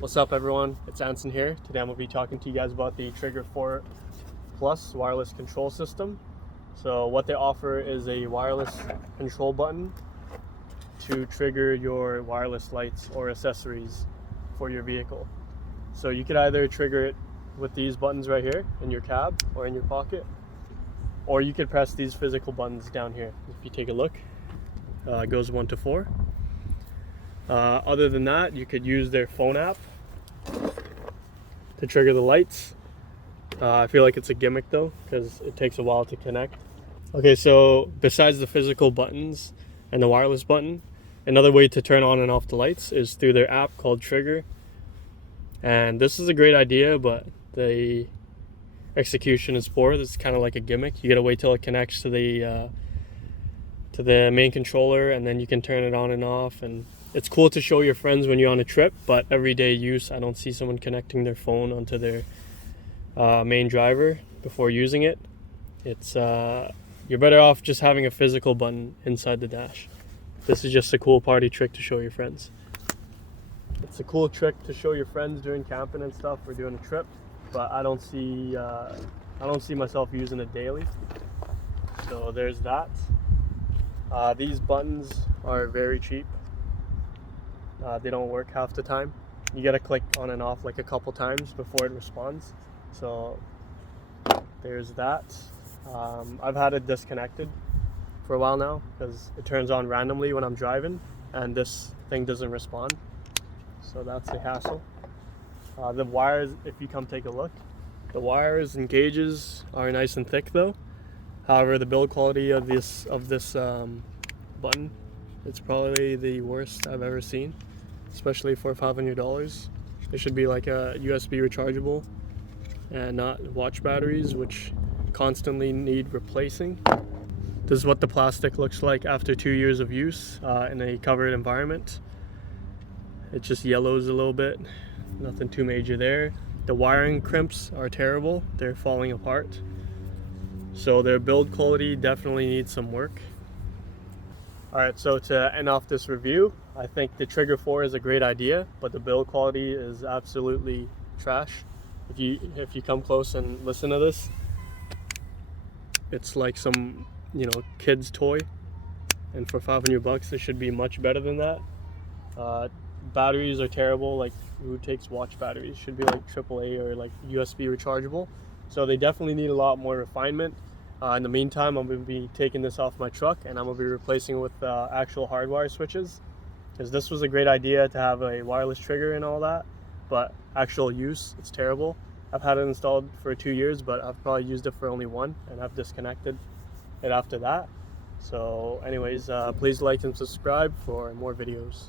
What's up everyone, it's Anson here. Today I'm going to be talking to you guys about the Trigger 4 Plus wireless control system. So what they offer is a wireless control button to trigger your wireless lights or accessories for your vehicle. So you could either trigger it with these buttons right here in your cab or in your pocket, or you could press these physical buttons down here. If you take a look, it goes 1 to 4. Other than that, you could use their phone app to trigger the lights. I feel like it's a gimmick though, because it takes a while to connect. Okay, so besides the physical buttons and the wireless button, another way to turn on and off the lights is through their app called Trigger. And this is a great idea, but the execution is poor. This is kind of like a gimmick. You gotta wait till it connects to the main controller, and then you can turn it on and off. And it's cool to show your friends when you're on a trip, but everyday use, I don't see someone connecting their phone onto their main driver before using it. It's you're better off just having a physical button inside the dash. This is just a cool party trick to show your friends. It's a cool trick to show your friends during camping and stuff or doing a trip, but I don't see myself using it daily. So there's that. These buttons are very cheap. They don't work half the time. You gotta click on and off like a couple times before it responds. So there's that. I've had it disconnected for a while now because it turns on randomly when I'm driving and this thing doesn't respond. So that's a hassle. The wires, if you come take a look, the wires and gauges are nice and thick though. However, the build quality of this button, it's probably the worst I've ever seen, especially for $500. It should be like a USB rechargeable and not watch batteries, which constantly need replacing. This is what the plastic looks like after 2 years of use in a covered environment. It just yellows a little bit, nothing too major there. The wiring crimps are terrible, they're falling apart. So their build quality definitely needs some work. Alright, so to end off this review, I think the Trigger 4 is a great idea, but the build quality is absolutely trash. If you come close and listen to this, it's like some, kid's toy. And for $500, it should be much better than that. Batteries are terrible, like who takes watch batteries? Should be like AAA or like USB rechargeable. So they definitely need a lot more refinement. In the meantime, I'm going to be taking this off my truck and I'm going to be replacing it with actual hardwire switches, because this was a great idea to have a wireless trigger and all that, but actual use, it's terrible. I've had it installed for 2 years, but I've probably used it for only 1 and I've disconnected it after that. So anyways, please like and subscribe for more videos.